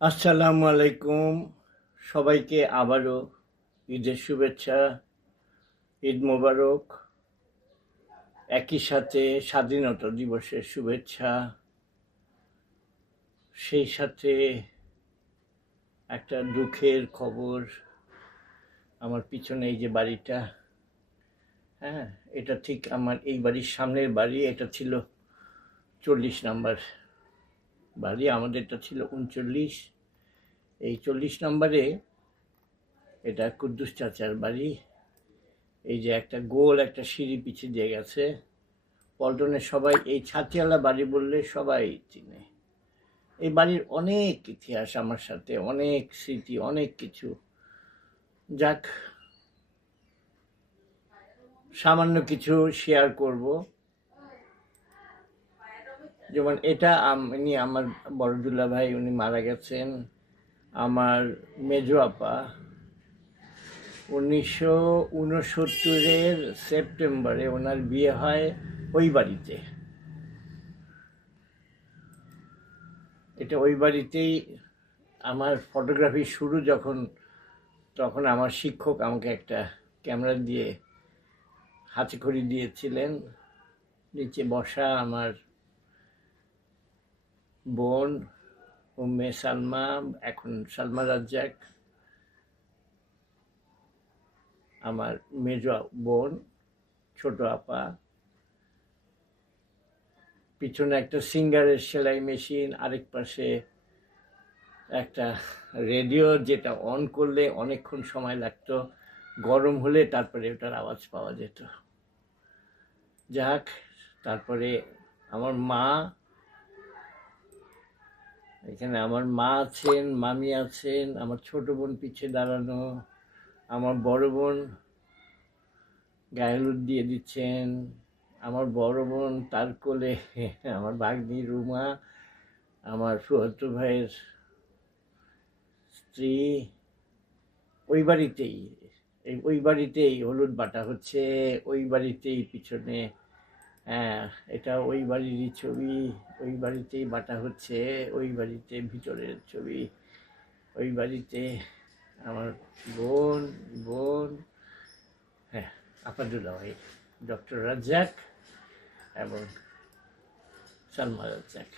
আসসালামু আলাইকুম। সবাইকে আবারও ঈদের শুভেচ্ছা, ঈদ মোবারক। একই সাথে স্বাধীনতা দিবসের শুভেচ্ছা। সেই সাথে একটা দুঃখের খবর, আমার পিছনে এই যে বাড়িটা, হ্যাঁ, এটা ঠিক আমার এই বাড়ির সামনের বাড়ি। এটা ছিল 40 নম্বর বাড়ি, আমাদেরটা ছিল 39। এই 40 নম্বরে এটা কুদ্দুস চাচার বাড়ি। এই যে একটা গোল একটা সিঁড়ি পিছিয়ে দিয়ে গেছে। পল্টনের সবাই এই ছাতিয়ালা বাড়ি বললে সবাই চিনে। এই বাড়ির অনেক ইতিহাস আমার সাথে, অনেক স্মৃতি, অনেক কিছু। যাক, সামান্য কিছু শেয়ার করব। যেমন এটা আমি, আমার বড়দুল্লা ভাই উনি মারা গেছেন। আমার মেজো আপা 1969-এর সেপ্টেম্বরে ওনার বিয়ে হয় ওই বাড়িতে। এটা ওই বাড়িতেই আমার ফটোগ্রাফি শুরু। তখন আমার শিক্ষক আমাকে একটা ক্যামেরা দিয়ে হাতেখড়ি দিয়েছিলেন। নিচে বসা আমার বোন উম্মে সালমা, এখন সালমা রাজ্জাক, আমার মেজ বোন, ছোট আপা, পিছনে একটা সিঙ্গারের সেলাই মেশিন, আরেক পাশে একটা রেডিও যেটা অন করলে অনেকক্ষণ সময় লাগতো, গরম হলে তারপরে ওটার আওয়াজ পাওয়া যেত। যাক, তারপরে আমার মা, এখানে আমার মা আছেন, মামি আছেন, আমার ছোট বোন পিছে দাঁড়ানো, আমার বড় বোন গায়ে হলুদ দিয়ে দিচ্ছেন, আমার বড় বোন তার কোলে আমার ভাগ্নি রুমা, আমার ফুফাতো ভাইয়ের স্ত্রী। ওই বাড়িতেই, ওই বাড়িতেই হলুদ বাটা হচ্ছে, ওই বাড়িতেই পিছনে, হ্যাঁ, এটা ওই বাড়িরই ছবি। ওই বাড়িতেই বাটা হচ্ছে, ওই বাড়িতে ভিতরের ছবি। ওই বাড়িতে আমার বোন, বোন, হ্যাঁ, আপাদুল্লাহ ভাই, ডক্টর রাজ্জাক এবং সালমা রাজ্জাক।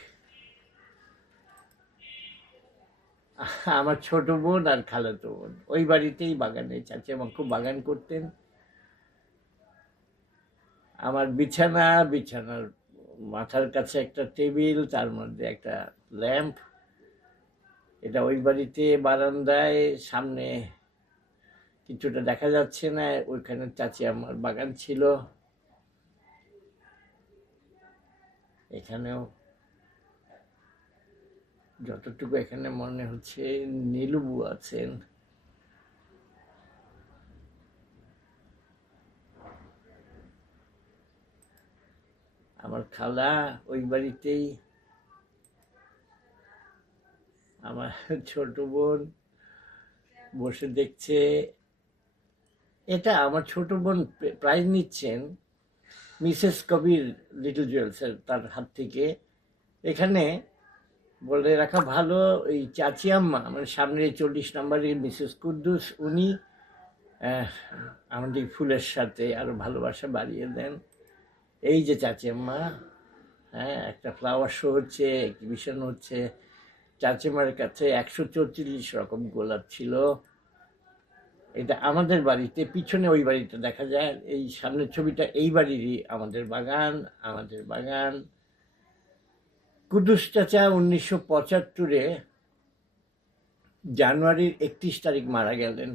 আমার ছোট বোন আর খালাতো বোন ওই বাড়িতেই বাগানে, চাচি আমার খুব বাগান করতেন। আমার বিছানার মাথার কাছে একটা টেবিল, তার মধ্যে একটা ল্যাম্প। এটা ওই বাড়িতে বারান্দায় সামনে কিছুটা দেখা যাচ্ছে না, ওইখানে চাচি আমার বাগান ছিল। এখানেও যতটুকু এখানে মনে হচ্ছে নীলুবু আছেন। আমার খালা ওই বাড়িতেই। আমার ছোট বোন বসে দেখছে। এটা আমার ছোট বোন প্রাইজ নিচ্ছেন মিসেস কবির লিটল জুয়েলসের তার হাত থেকে। এখানে বলে রাখা ভালো, এই চাচি আম্মা মানে সামনে 40 নম্বরের মিসেস কুদ্দুস, উনি আমাদের ফুলের সাথে আরো ভালোবাসা বাড়িয়ে দেন। এই যে চাচি আম্মা, হ্যাঁ, একটা ফ্লাওয়ার শো হচ্ছে, এক্সিবিশন হচ্ছে। চাচিমার কাছে 144 রকম গোলাপ ছিল। এটা আমাদের বাড়িতে পিছনে ওই বাড়িটা দেখা যায়। এই সামনের ছবিটা এই বাড়িরই, আমাদের বাগান, আমাদের বাগান। কুদ্দুস চাচা 1975-এ জানুয়ারির 31 তারিখ মারা গেলেন।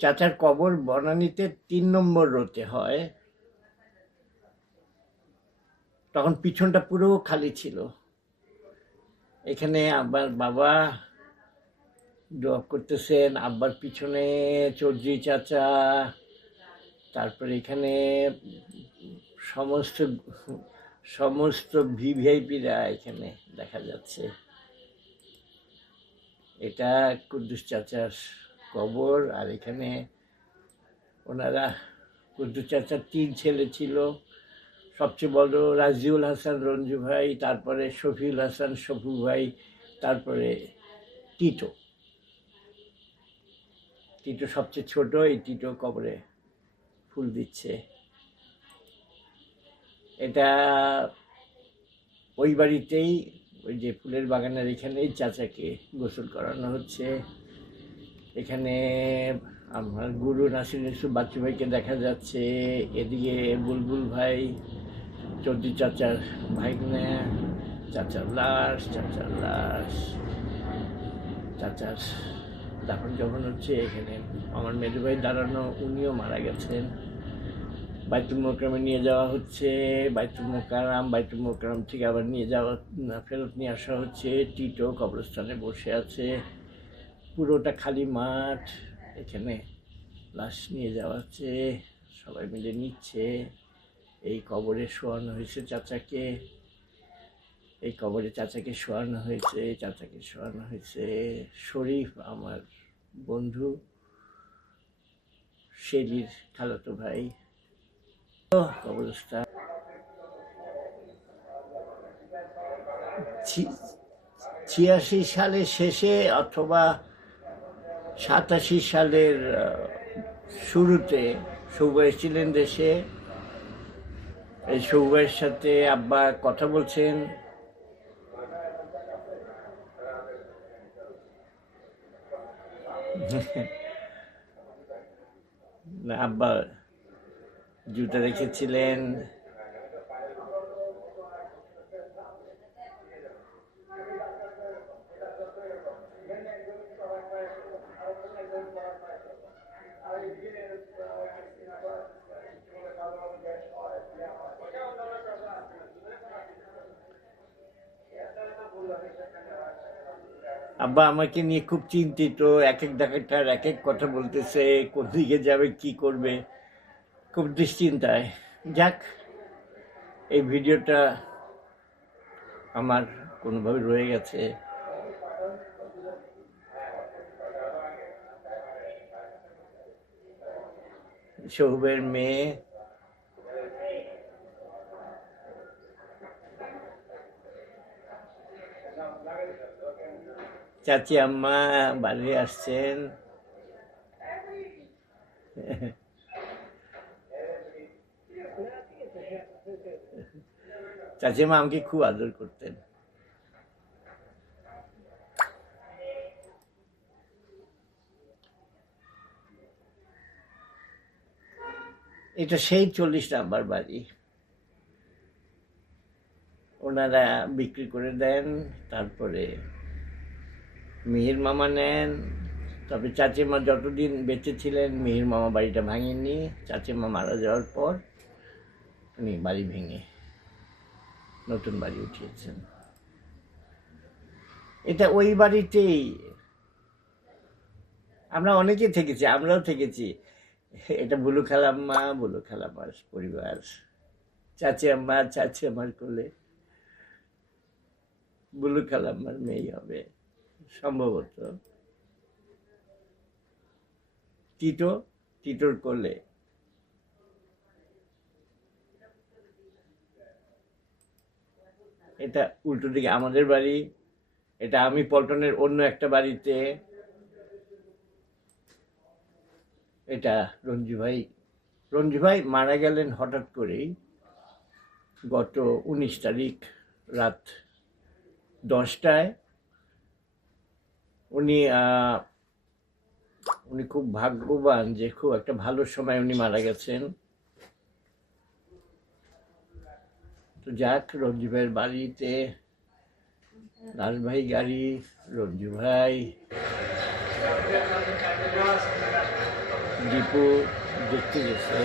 চাচার কবর বনানীতে 3 নম্বর রোতে হয়। তখন পিছনটা পুরো খালি ছিল। এখানে আব্বার বাবা দোয়া করতেছেন, আব্বার পিছনে চৌধুরী চাচা, তারপরে এখানে সমস্ত সমস্ত ভিভিআইপিরা এখানে দেখা যাচ্ছে। এটা কুদ্দুস চাচার কবর। আর এখানে ওনারা, কুদ্দুস চাচার 3 ছেলে ছিল। সবচেয়ে বড় রাজিউল হাসান রঞ্জু ভাই, তারপরে শফিউল হাসান শফু ভাই, তারপরে টিটো টিটো সবচেয়ে ছোট, এই টিটো কবরে ফুল দিচ্ছে। এটা ওই বাড়িতেই, ওই যে ফুলের বাগানের এখানেই চাচাকে গোসল করানো হচ্ছে। এখানে আমার গুরু নাসির ইউসুফ বাচ্চু ভাইকে দেখা যাচ্ছে, এদিকে বুলবুল ভাই, চৌধুরী চাচার ভাইগনা, চাচার লাশ চাচার দাফন যখন হচ্ছে। এখানে আমার মেজো ভাই দাঁড়ানো, উনিও মারা গেছেন। বাইতুল মোকাররমে নিয়ে যাওয়া হচ্ছে, বাইতুল মোকাররম থেকে আবার নিয়ে যাওয়া, ফেরত নিয়ে আসা হচ্ছে। টিটো কবরস্থানে বসে আছে, পুরোটা খালি মাঠ। এখানে লাশ নিয়ে যাওয়া হচ্ছে, সবাই মিলে নিচ্ছে। এই কবরে শোয়ানো হয়েছে চাচাকে, এই কবরে চাচাকে শোয়ানো হয়েছে। শরীফ আমার বন্ধু, শেলির খালাতো ভাই। কবরস্থান 86 সালের শেষে অথবা 87 সালের শুরুতে সৌভাই ছিলেন দেশে। এই সৌভাইয়ের সাথে আব্বা কথা বলছেন। আব্বা জুতা রেখেছিলেন। আব্বা আমাকে নিয়ে খুব চিন্তিত, এক এক ডাক্তার এক এক কথা বলতেছে, কোন দিকে যাবে, কি করবে, খুব দুশ্চিন্তায়। যাক, এই ভিডিওটা আমার কোনোভাবে রয়ে গেছে। সৌবের মেয়ে, চাচি আম্মা বাড়ি আসছেন। চাচিমা আমাকে খুব আদর করতেন। এটা সেই 40 নাম্বার বাড়ি, ওনারা বিক্রি করে দেন, তারপরে মিহির মামা নেন। তবে চাচিমা যতদিন বেঁচে ছিলেন মিহির মামা বাড়িটা ভাঙেননি। চাচিমা মারা যাওয়ার পর উনি বাড়ি ভেঙে নতুন বাড়ি উঠিয়েছেন। এটা ওই বাড়িতেই আমরা অনেকে থেকেছি, আমরাও থেকেছি। এটা বুলু খালাম্মার পরিবার, চাচি আমার কোলে বুলু খালাম্মার মেয়ে হবে সম্ভবত। টিটোর কোলে। এটা উল্টো দিকে আমাদের বাড়ি, এটা আমি পল্টনের অন্য একটা বাড়িতে। এটা রঞ্জু ভাই মারা গেলেন হঠাৎ করেই গত 19 তারিখ রাত 10টায়। উনি খুব ভাগ্যবান যে খুব একটা ভালো সময় উনি মারা গেছেন। তো যাক, রঞ্জু ভাইয়ের বাড়িতে লাল ভাই গাড়ি, রঞ্জু ভাই, দীপু দেখতে গেছে।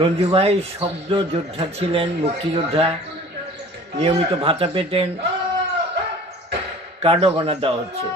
রঞ্জু ভাই শব্দ যোদ্ধা ছিলেন, মুক্তিযোদ্ধা, নিয়মিত ভাতা পেতেন, কার্ডও বানা দেওয়া হচ্ছে।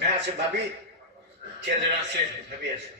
হ্যাঁ আছে, ভাবি ছেলেরা আছে, ভাবি আছে।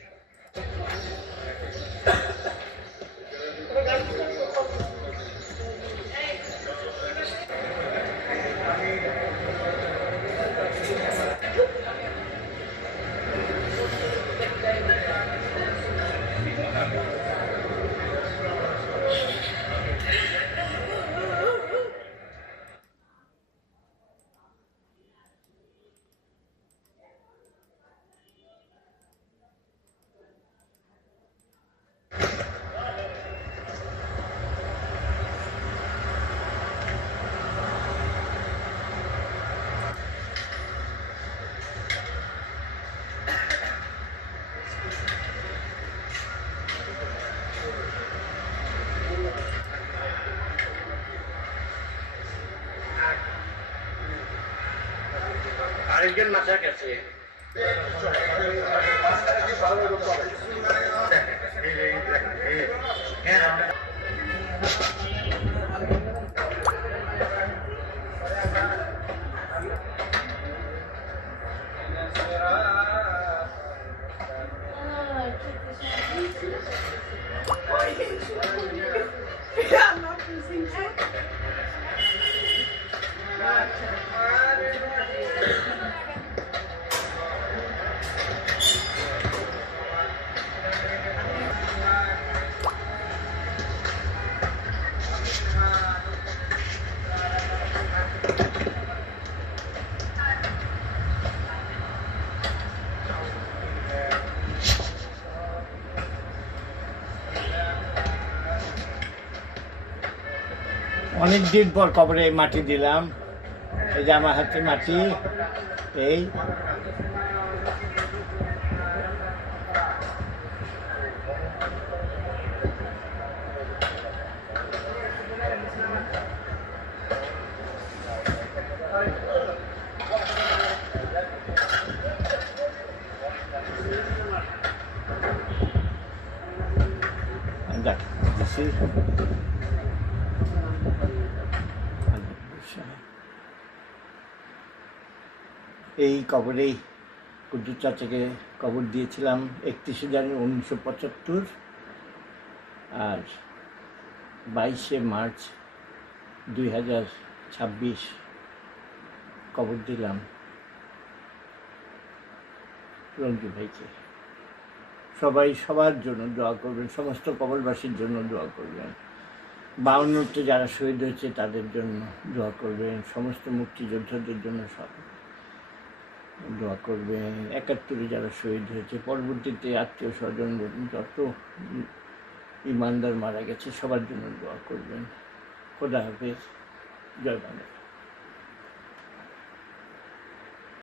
আরেকজন মাথা গেছে। অনেকদিন পর কবরে মাটি দিলাম, এই যে আমার হাতে মাটি, এই দেখ এই কবরেই কুদ্দুস চাচাকে কবর দিয়েছিলাম 31শে জানুয়ারি 1975 আর 22শে মার্চ 2026 কবর দিলাম রঞ্জু ভাইকে। সবাই সবার জন্য দোয়া করবেন, সমস্ত কবরবাসীর জন্য দোয়া করবেন, 52তে যারা শহীদ হয়েছে তাদের জন্য দোয়া করবেন, সমস্ত মুক্তিযোদ্ধাদের জন্য সব দোয়া করবেন, 71-এ যারা শহীদ হয়েছে, পরবর্তীতে আত্মীয় স্বজন যত ইমানদার মারা গেছে সবার জন্য দোয়া করবেন। খোদা হাফেজ, জয় বাংলা।